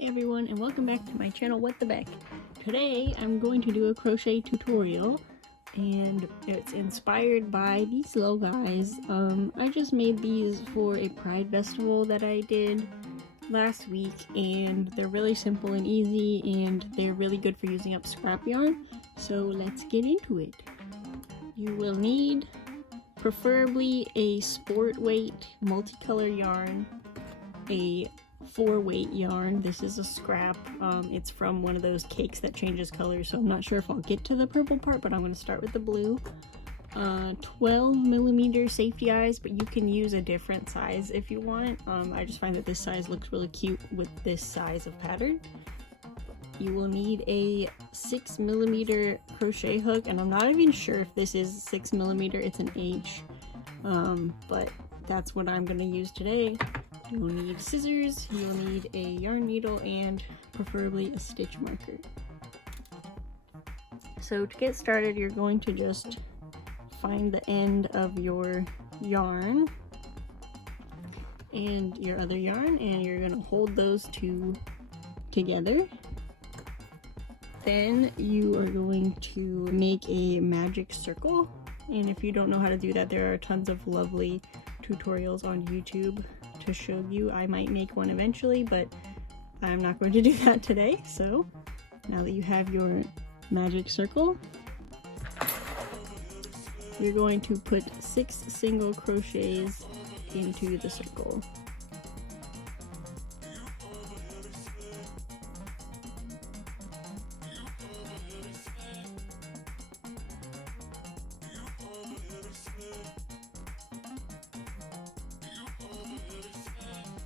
Hey everyone, and welcome back to my channel, What the Beck. Today I'm going to do a crochet tutorial, and it's inspired by these little guys. I just made these for a pride festival that I did last week, and they're really simple and easy, and they're really good for using up scrap yarn. So let's get into it. You will need preferably a sport weight multicolor yarn, a 4-weight yarn. This is a scrap. It's from one of those cakes that changes colors, so I'm not sure if I'll get to the purple part, but I'm going to start with the blue. 12mm safety eyes, but you can use a different size if you want. I just find that this size looks really cute with this size of pattern. You will need a 6mm crochet hook, and I'm not even sure if this is 6mm, it's an H, but that's what I'm going to use today. You'll need scissors, you'll need a yarn needle, and preferably a stitch marker. So to get started, you're going to just find the end of your yarn and your other yarn, and you're going to hold those two together. Then you are going to make a magic circle, and if you don't know how to do that, there are tons of lovely tutorials on YouTube to show you. I might make one eventually, but I'm not going to do that today. So now that you have your magic circle, you're going to put 6 single crochets into the circle.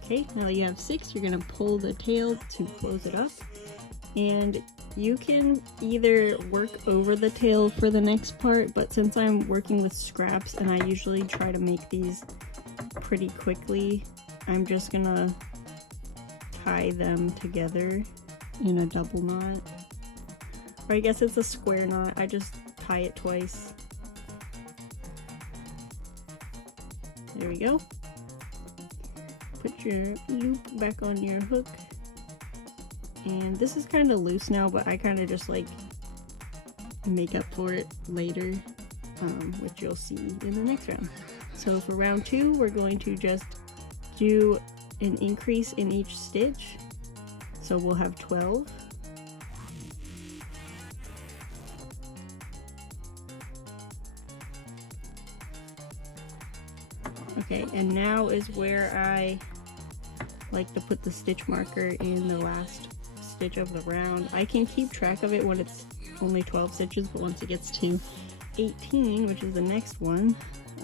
Okay, now that you have 6, you're going to pull the tail to close it up, and you can either work over the tail for the next part, but since I'm working with scraps and I usually try to make these pretty quickly, I'm just going to tie them together in a double knot. Or I guess it's a square knot, I just tie it twice. There we go. Put your loop back on your hook, and this is kind of loose now, but I kind of just like make up for it later, which you'll see in the next round. So for round 2, we're going to just do an increase in each stitch, so we'll have 12. Okay, and now is where I like to put the stitch marker in the last stitch of the round. I can keep track of it when it's only 12 stitches, but once it gets to 18, which is the next one,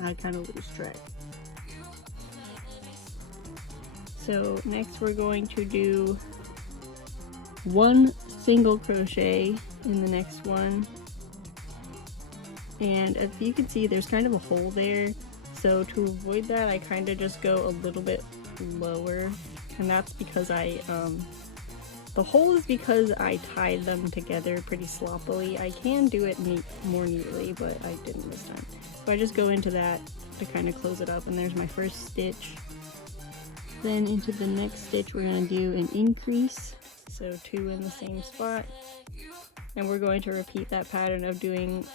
I kind of lose track. So next we're going to do 1 single crochet in the next one, and as you can see, there's kind of a hole there. So to avoid that, I kind of just go a little bit lower, and that's because the hole is because I tied them together pretty sloppily. I can do it more neatly, but I didn't this time. So I just go into that to kind of close it up, and there's my first stitch. Then into the next stitch, we're going to do an increase, so 2 in the same spot. And we're going to repeat that pattern of doing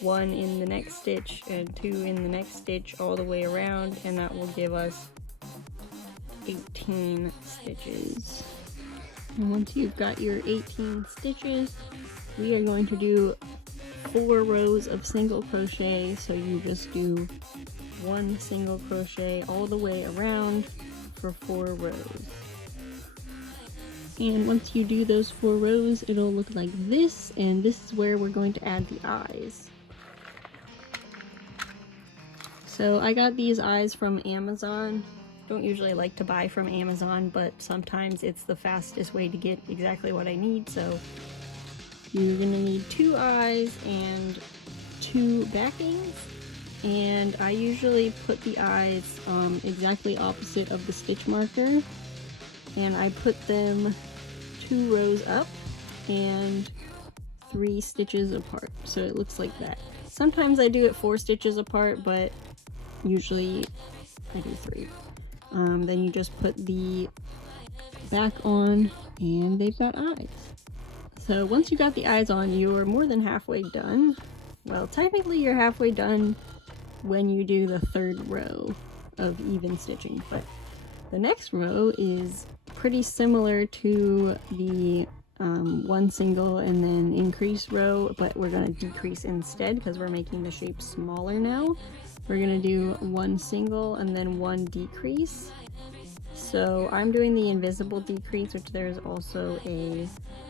1 in the next stitch and 2 in the next stitch all the way around, and that will give us 18 stitches. And once you've got your 18 stitches, we are going to do 4 rows of single crochet, so you just do 1 single crochet all the way around for 4 rows. And once you do those 4 rows, it'll look like this, and this is where we're going to add the eyes. So I got these eyes from Amazon. Don't usually like to buy from Amazon, but sometimes it's the fastest way to get exactly what I need. So you're gonna need 2 eyes and 2 backings, and I usually put the eyes exactly opposite of the stitch marker, and I put them 2 rows up and 3 stitches apart, so it looks like that. Sometimes I do it 4 stitches apart, but usually I do 3. Then you just put the back on and they've got eyes. So once you got the eyes on, you are more than halfway done. Well, technically you're halfway done when you do the third row of even stitching, but the next row is pretty similar to the one single and then increase row, but we're going to decrease instead because we're making the shape smaller now. We're going to do one single and then one decrease. So I'm doing the invisible decrease, which there's also a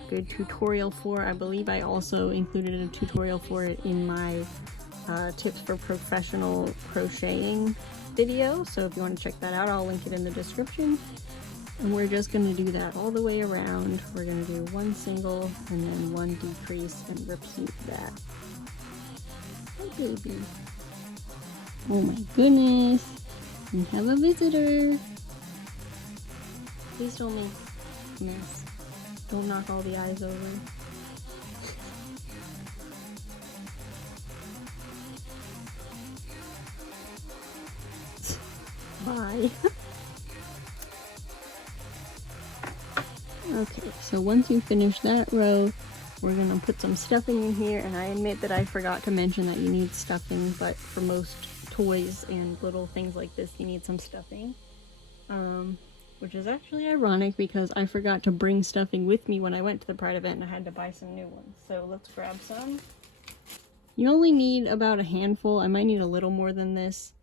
good tutorial for. I believe I also included a tutorial for it in my tips for professional crocheting video, so if you want to check that out, I'll link it in the description. And we're just going to do that all the way around. We're going to do one single and then one decrease and repeat that. Hi, baby. Oh my goodness, we have a visitor. Please don't make a mess. Don't knock all the eyes over. Bye. Okay, so once you finish that row, we're gonna put some stuffing in here, and I admit that I forgot to mention that you need stuffing, but for most toys and little things like this, you need some stuffing. Which is actually ironic because I forgot to bring stuffing with me when I went to the Pride event and I had to buy some new ones. So let's grab some. You only need about a handful. I might need a little more than this.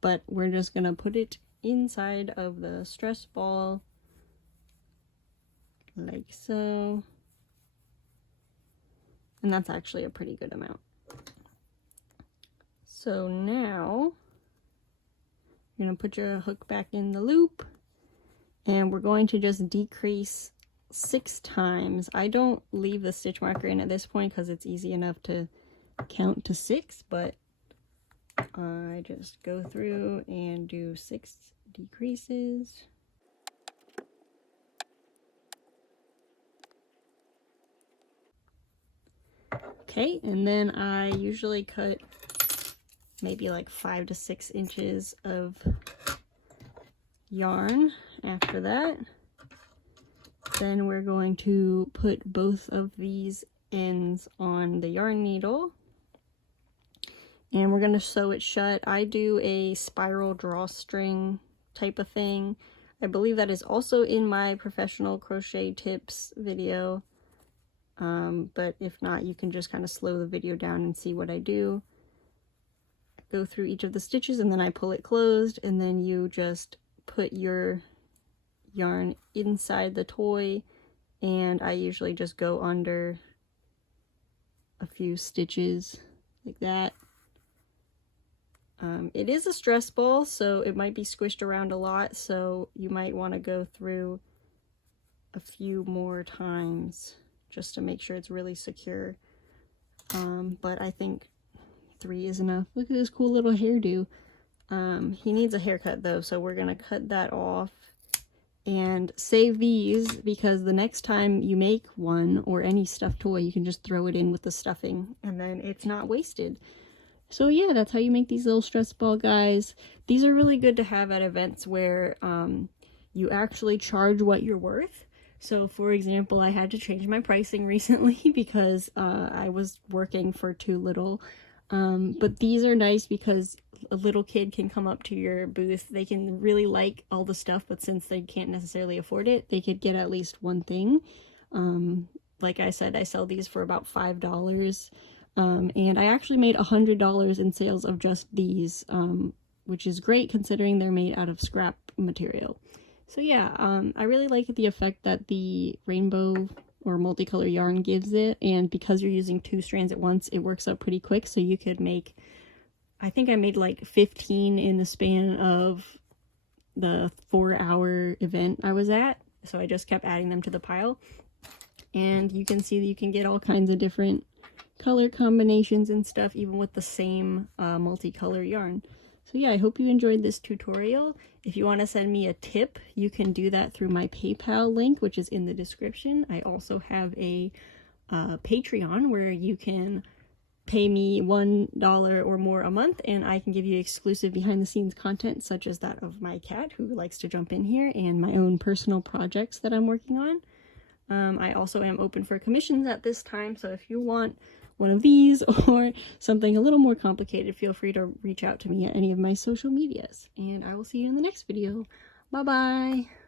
But we're just gonna put it inside of the stress ball like so. And that's actually a pretty good amount. So now you're going to put your hook back in the loop, and we're going to just decrease 6 times. I don't leave the stitch marker in at this point because it's easy enough to count to 6, but I just go through and do 6 decreases. Okay, and then I usually cut maybe like 5 to 6 inches of yarn after that. Then we're going to put both of these ends on the yarn needle, and we're going to sew it shut. I do a spiral drawstring type of thing. I believe that is also in my professional crochet tips video, but if not, you can just kind of slow the video down and see what I do. Go through each of the stitches, and then I pull it closed, and then you just put your yarn inside the toy, and I usually just go under a few stitches like that. It is a stress ball, so it might be squished around a lot, so you might want to go through a few more times just to make sure it's really secure. But I think 3 is enough. Look at this cool little hairdo. He needs a haircut though, so we're gonna cut that off and save these, because the next time you make one or any stuffed toy, you can just throw it in with the stuffing and then it's not wasted. So yeah, that's how you make these little stress ball guys. These are really good to have at events where you actually charge what you're worth. So for example, I had to change my pricing recently because I was working for too little. But these are nice because a little kid can come up to your booth. They can really like all the stuff, but since they can't necessarily afford it, they could get at least one thing. Like I said, I sell these for about $5. And I actually made $100 in sales of just these, which is great considering they're made out of scrap material. So yeah, I really like the effect that the rainbow or multicolor yarn gives it, and because you're using 2 strands at once, it works out pretty quick. So you could make, I think I made like 15 in the span of the 4-hour event I was at. So I just kept adding them to the pile, and you can see that you can get all kinds of different color combinations and stuff, even with the same multicolor yarn. So yeah, I hope you enjoyed this tutorial. If you want to send me a tip, you can do that through my PayPal link, which is in the description. I also have a Patreon where you can pay me $1 or more a month, and I can give you exclusive behind the scenes content such as that of my cat who likes to jump in here and my own personal projects that I'm working on. I also am open for commissions at this time, so if you want one of these or something a little more complicated, feel free to reach out to me at any of my social medias, and I will see you in the next video. Bye bye!